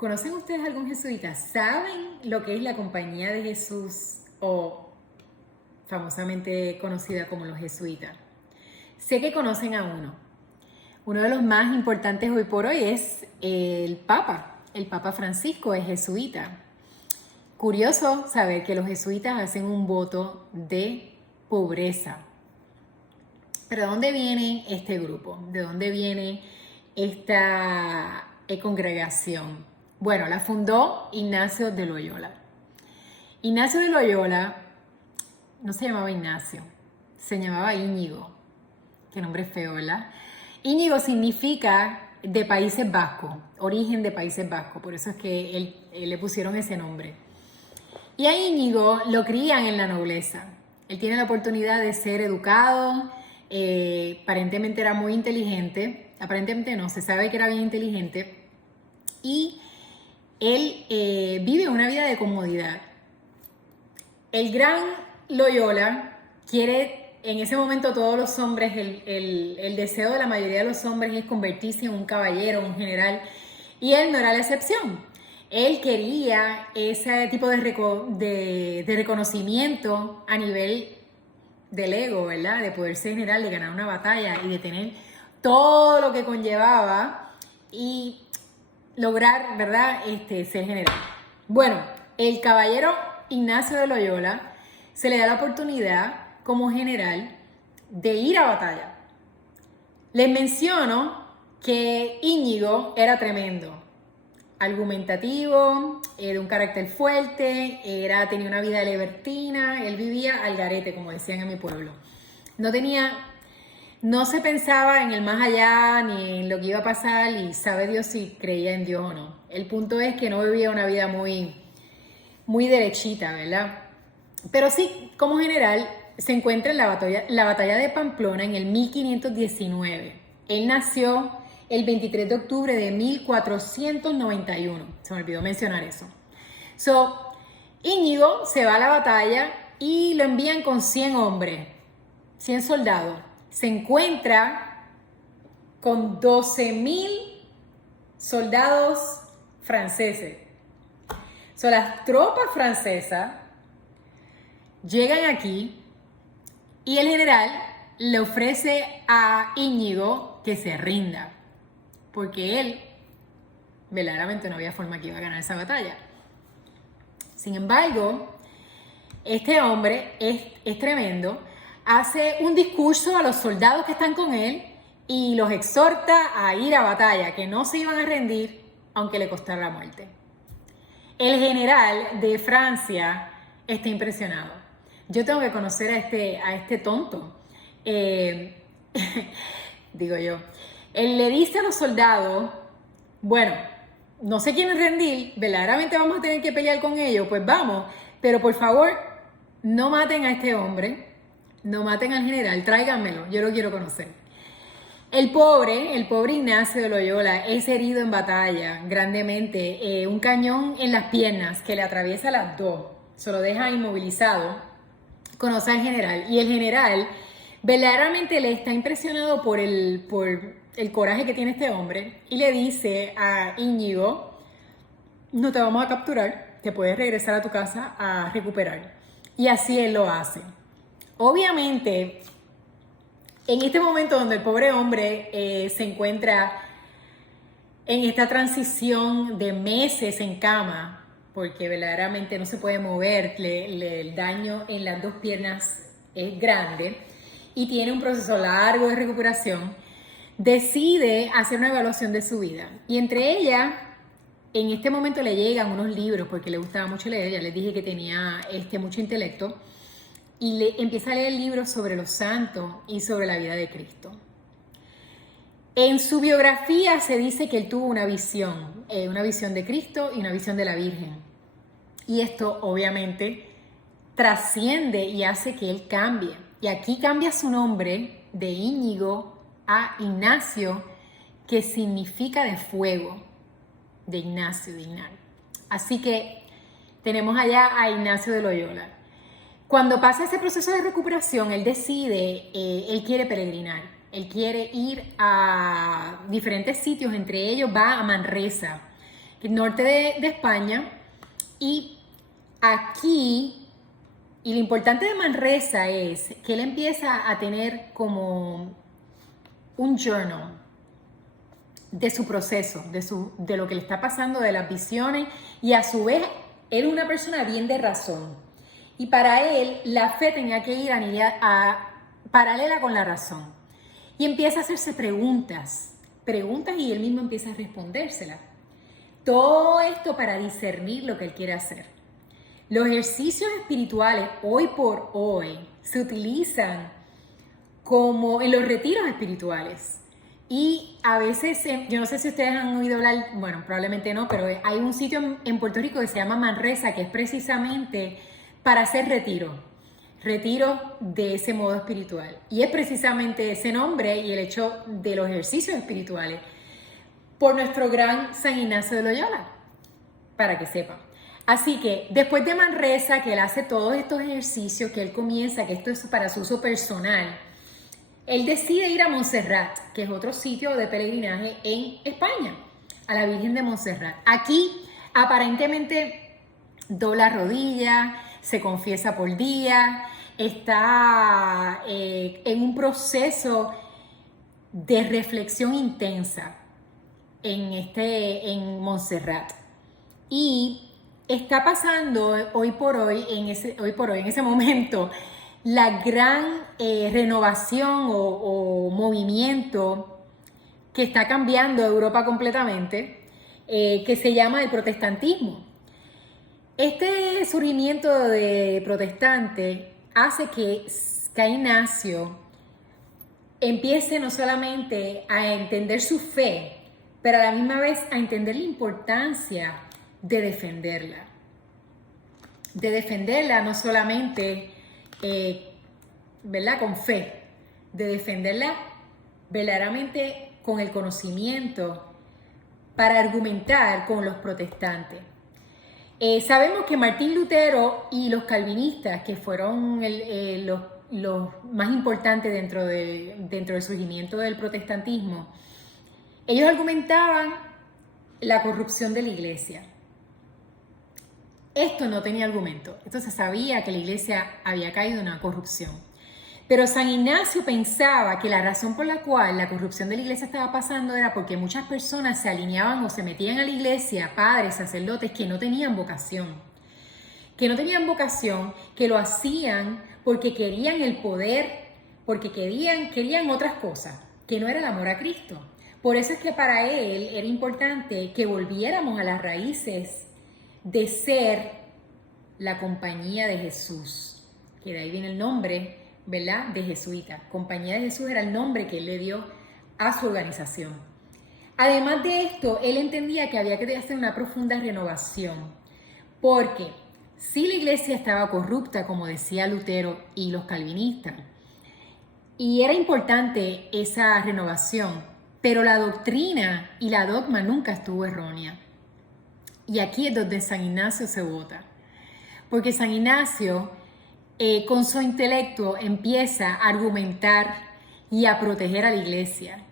¿Conocen ustedes algún jesuita? ¿Saben lo que es la Compañía de Jesús o famosamente conocida como los jesuitas? Sé que conocen a uno. Uno de los más importantes hoy por hoy es el Papa. El Papa Francisco es jesuita. Curioso saber que los jesuitas hacen un voto de pobreza. Pero ¿de dónde viene este grupo? ¿De dónde viene esta congregación? Bueno, la fundó Ignacio de Loyola. Ignacio de Loyola no se llamaba Ignacio, se llamaba Íñigo. Qué nombre feo, ¿verdad? Íñigo significa de Países Vascos, origen de Países Vascos, por eso es que él le pusieron ese nombre. Y a Íñigo lo crían en la nobleza. Él tiene la oportunidad de ser educado, aparentemente era muy inteligente, aparentemente no, se sabe que era bien inteligente, y él vive una vida de comodidad. El gran Loyola quiere, en ese momento todos los hombres, el deseo de la mayoría de los hombres es convertirse en un caballero, un general, y él no era la excepción. Él quería ese tipo de reconocimiento a nivel del ego, ¿verdad? De poder ser general, de ganar una batalla y de tener todo lo que conllevaba y lograr, ¿verdad? Ser general. Bueno, el caballero Ignacio de Loyola se le da la oportunidad como general de ir a batalla. Les menciono que Íñigo era tremendo, argumentativo, de un carácter fuerte, tenía una vida libertina, él vivía al garete, como decían en mi pueblo. No se pensaba en el más allá ni en lo que iba a pasar y sabe Dios si creía en Dios o no. El punto es que no vivía una vida muy derechita, ¿verdad? Pero sí, como general, se encuentra en la batalla de Pamplona en el 1519. Él nació el 23 de octubre de 1491. Se me olvidó mencionar eso. Íñigo se va a la batalla y lo envían con 100 hombres, 100 soldados. Se encuentra con 12,000 soldados franceses. Las tropas francesas llegan aquí y el general le ofrece a Íñigo que se rinda, porque él verdaderamente no había forma que iba a ganar esa batalla. Sin embargo, este hombre es tremendo, hace un discurso a los soldados que están con él y los exhorta a ir a batalla, que no se iban a rendir aunque le costara la muerte. El general de Francia está impresionado. Yo tengo que conocer a este tonto. Digo yo. Él le dice a los soldados, bueno, no se quieren rendir, verdaderamente vamos a tener que pelear con ellos, pues vamos, pero por favor, no maten a este hombre, no maten al general, tráiganmelo, yo lo quiero conocer. El pobre Ignacio de Loyola es herido en batalla grandemente, un cañón en las piernas que le atraviesa las dos, se lo deja inmovilizado, conoce al general y el general verdaderamente le está impresionado por el coraje que tiene este hombre y le dice a Íñigo, no te vamos a capturar, te puedes regresar a tu casa a recuperar. Y así él lo hace. Obviamente, en este momento donde el pobre hombre se encuentra en esta transición de meses en cama, porque verdaderamente no se puede mover, el daño en las dos piernas es grande y tiene un proceso largo de recuperación, decide hacer una evaluación de su vida. Y entre ellas, en este momento le llegan unos libros, porque le gustaba mucho leer, ya les dije que tenía mucho intelecto, y le empieza a leer libros sobre los santos y sobre la vida de Cristo. En su biografía se dice que él tuvo una visión de Cristo y una visión de la Virgen. Y esto obviamente trasciende y hace que él cambie. Y aquí cambia su nombre de Íñigo a Ignacio, que significa de fuego, de Ignacio, de Ignar. Así que tenemos allá a Ignacio de Loyola. Cuando pasa ese proceso de recuperación, él decide, él quiere peregrinar, él quiere ir a diferentes sitios, entre ellos va a Manresa, norte de España. Y aquí, y lo importante de Manresa es que él empieza a tener como un journal de su proceso, de lo que le está pasando, de las visiones, y a su vez, él es una persona bien de razón. Y para él, la fe tenía que ir paralela con la razón. Y empieza a hacerse preguntas y él mismo empieza a respondérselas. Todo esto para discernir lo que él quiere hacer. Los ejercicios espirituales, hoy por hoy, se utilizan como en los retiros espirituales. Y a veces, yo no sé si ustedes han oído hablar, bueno, probablemente no, pero hay un sitio en Puerto Rico que se llama Manresa, que es precisamente para hacer retiro de ese modo espiritual. Y es precisamente ese nombre y el hecho de los ejercicios espirituales por nuestro gran San Ignacio de Loyola, para que sepan. Así que después de Manresa, que él hace todos estos ejercicios, que él comienza, que esto es para su uso personal, él decide ir a Montserrat, que es otro sitio de peregrinaje en España, a la Virgen de Montserrat. Aquí aparentemente dobla rodillas, se confiesa por día, está en un proceso de reflexión intensa en Montserrat. Y está pasando hoy por hoy, en ese momento, la gran renovación o movimiento que está cambiando Europa completamente, que se llama el protestantismo. Este surgimiento de protestante hace que Ignacio empiece no solamente a entender su fe, pero a la misma vez a entender la importancia de defenderla. De defenderla no solamente, ¿verdad?, con fe, de defenderla verdaderamente con el conocimiento para argumentar con los protestantes. Sabemos que Martín Lutero y los calvinistas, que fueron los más importantes dentro del surgimiento del protestantismo, ellos argumentaban la corrupción de la iglesia. Esto no tenía argumento. Esto se sabía que la iglesia había caído en una corrupción. Pero San Ignacio pensaba que la razón por la cual la corrupción de la iglesia estaba pasando era porque muchas personas se alineaban o se metían a la iglesia, padres, sacerdotes, que no tenían vocación. Que lo hacían porque querían el poder, porque querían otras cosas, que no era el amor a Cristo. Por eso es que para él era importante que volviéramos a las raíces de ser la compañía de Jesús, que de ahí viene el nombre, ¿verdad?, de jesuita. Compañía de Jesús era el nombre que él le dio a su organización. Además de esto, él entendía que había que hacer una profunda renovación, porque si la iglesia estaba corrupta, como decía Lutero y los calvinistas, y era importante esa renovación, pero la doctrina y la dogma nunca estuvo errónea. Y aquí es donde San Ignacio se vota, porque San Ignacio con su intelecto empieza a argumentar y a proteger a la iglesia.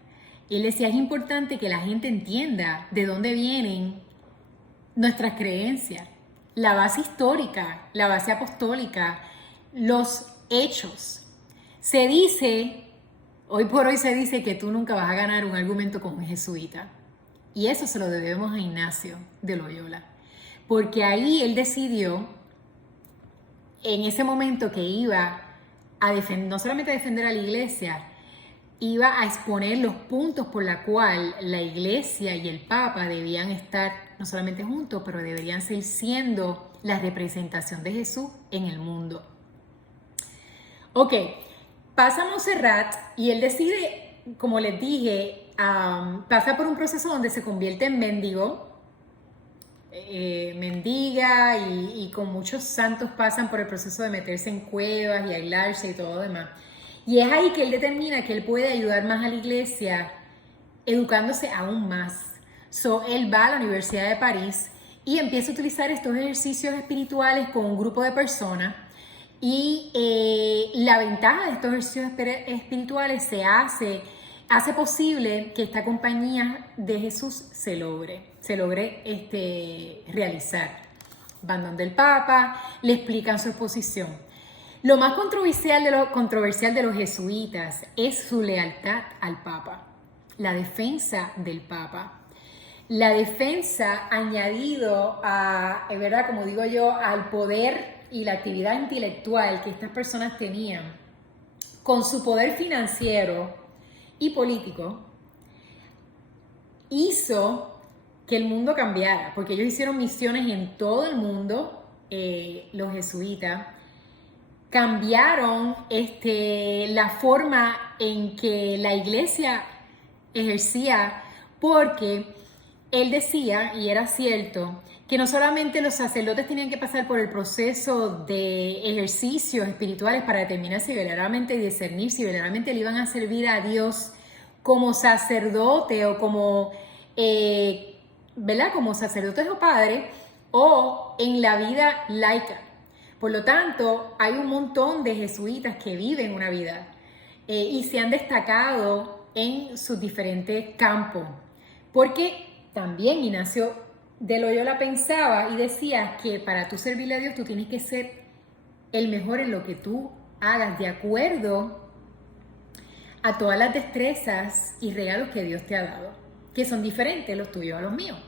Y él decía, es importante que la gente entienda de dónde vienen nuestras creencias, la base histórica, la base apostólica, los hechos. Hoy por hoy se dice que tú nunca vas a ganar un argumento con un jesuita. Y eso se lo debemos a Ignacio de Loyola, porque ahí él decidió en ese momento que iba a defender, no solamente a defender a la iglesia, iba a exponer los puntos por los cuales la iglesia y el papa debían estar no solamente juntos, pero deberían seguir siendo la representación de Jesús en el mundo. Ok, pasa a Montserrat y él decide, como les dije, pasa por un proceso donde se convierte en mendigo, mendiga y con muchos santos pasan por el proceso de meterse en cuevas y aislarse y todo lo demás. Y es ahí que él determina que él puede ayudar más a la iglesia educándose aún más. Él va a la Universidad de París y empieza a utilizar estos ejercicios espirituales con un grupo de personas. Y la ventaja de estos ejercicios espirituales se hace hace posible que esta compañía de Jesús se logre realizar. Van donde el Papa, le explican su exposición. Lo más controversial de los jesuitas es su lealtad al Papa, la defensa del Papa. La defensa añadido a, ¿verdad? Como digo yo, al poder y la actividad intelectual que estas personas tenían, con su poder financiero y político, hizo que el mundo cambiara, porque ellos hicieron misiones en todo el mundo, los jesuitas, cambiaron la forma en que la iglesia ejercía, porque él decía, y era cierto, que no solamente los sacerdotes tenían que pasar por el proceso de ejercicios espirituales para determinar si verdaderamente discernir, si verdaderamente le iban a servir a Dios como sacerdote o como, ¿verdad? Como sacerdotes o padres, o en la vida laica. Por lo tanto, hay un montón de jesuitas que viven una vida y se han destacado en sus diferentes campos, porque también Ignacio de Loyola pensaba y decía que para tú servirle a Dios tú tienes que ser el mejor en lo que tú hagas, de acuerdo a todas las destrezas y regalos que Dios te ha dado, que son diferentes los tuyos a los míos.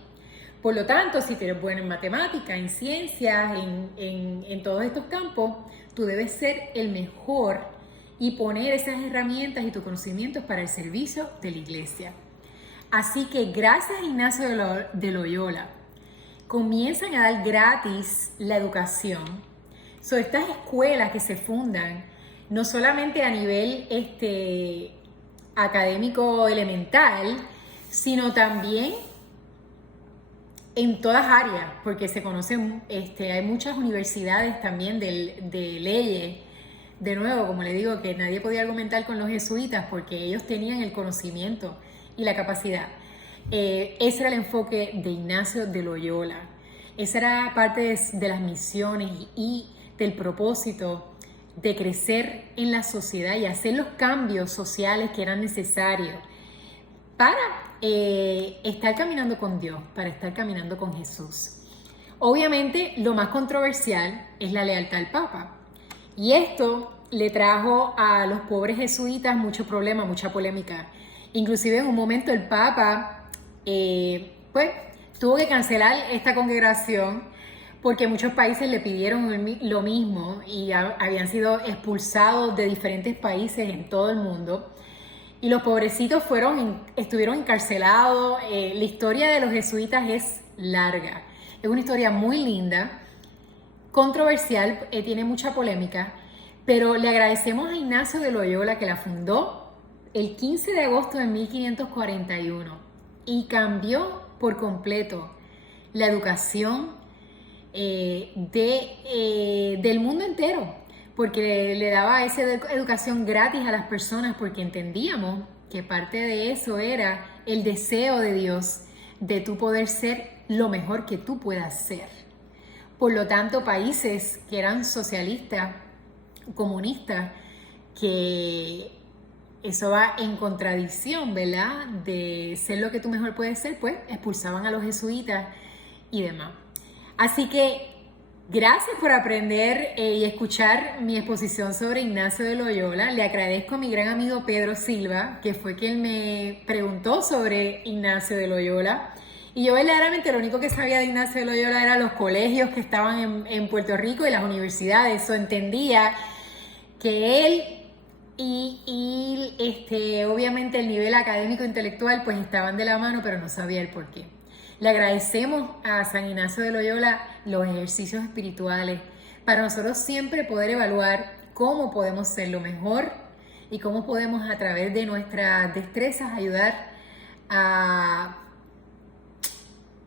Por lo tanto, si tú eres bueno en matemáticas, en ciencias, en todos estos campos, tú debes ser el mejor y poner esas herramientas y tus conocimientos para el servicio de la iglesia. Así que gracias a Ignacio de Loyola, comienzan a dar gratis la educación. Son estas escuelas que se fundan, no solamente a nivel académico elemental, sino también en todas áreas, porque se conocen, hay muchas universidades también de leyes. De nuevo, como le digo, que nadie podía argumentar con los jesuitas porque ellos tenían el conocimiento y la capacidad. Ese era el enfoque de Ignacio de Loyola. Esa era parte de las misiones y del propósito de crecer en la sociedad y hacer los cambios sociales que eran necesarios para estar caminando con Dios, para estar caminando con Jesús. Obviamente, lo más controversial es la lealtad al Papa. Y esto le trajo a los pobres jesuitas mucho problema, mucha polémica. Inclusive en un momento el Papa tuvo que cancelar esta congregación porque muchos países le pidieron lo mismo y habían sido expulsados de diferentes países en todo el mundo. Y los pobrecitos estuvieron encarcelados. La historia de los jesuitas es larga. Es una historia muy linda, controversial, tiene mucha polémica, pero le agradecemos a Ignacio de Loyola que la fundó el 15 de agosto de 1541 y cambió por completo la educación del mundo entero, porque le daba esa educación gratis a las personas, porque entendíamos que parte de eso era el deseo de Dios de tú poder ser lo mejor que tú puedas ser. Por lo tanto, países que eran socialistas, comunistas, que eso va en contradicción, ¿verdad?, de ser lo que tú mejor puedes ser, pues expulsaban a los jesuitas y demás. Así que gracias por aprender y escuchar mi exposición sobre Ignacio de Loyola. Le agradezco a mi gran amigo Pedro Silva, que fue quien me preguntó sobre Ignacio de Loyola. Y yo verdaderamente lo único que sabía de Ignacio de Loyola eran los colegios que estaban en Puerto Rico y las universidades. Eso entendía que él obviamente el nivel académico e intelectual pues estaban de la mano, pero no sabía el por qué. Le agradecemos a San Ignacio de Loyola los ejercicios espirituales para nosotros siempre poder evaluar cómo podemos ser lo mejor y cómo podemos a través de nuestras destrezas ayudar a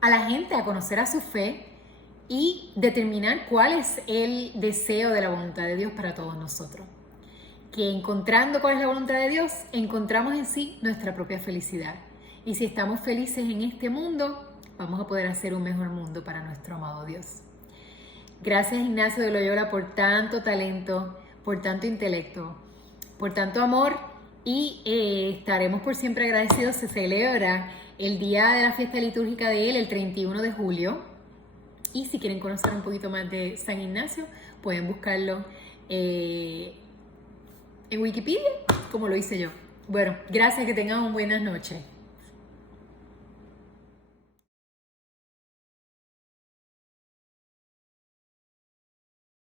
la gente a conocer a su fe y determinar cuál es el deseo de la voluntad de Dios para todos nosotros. Que encontrando cuál es la voluntad de Dios, encontramos en sí nuestra propia felicidad. Y si estamos felices en este mundo, vamos a poder hacer un mejor mundo para nuestro amado Dios. Gracias, Ignacio de Loyola, por tanto talento, por tanto intelecto, por tanto amor y estaremos por siempre agradecidos. Se celebra el día de la fiesta litúrgica de él, el 31 de julio. Y si quieren conocer un poquito más de San Ignacio, pueden buscarlo en Wikipedia, como lo hice yo. Bueno, gracias, que tengan buenas noches.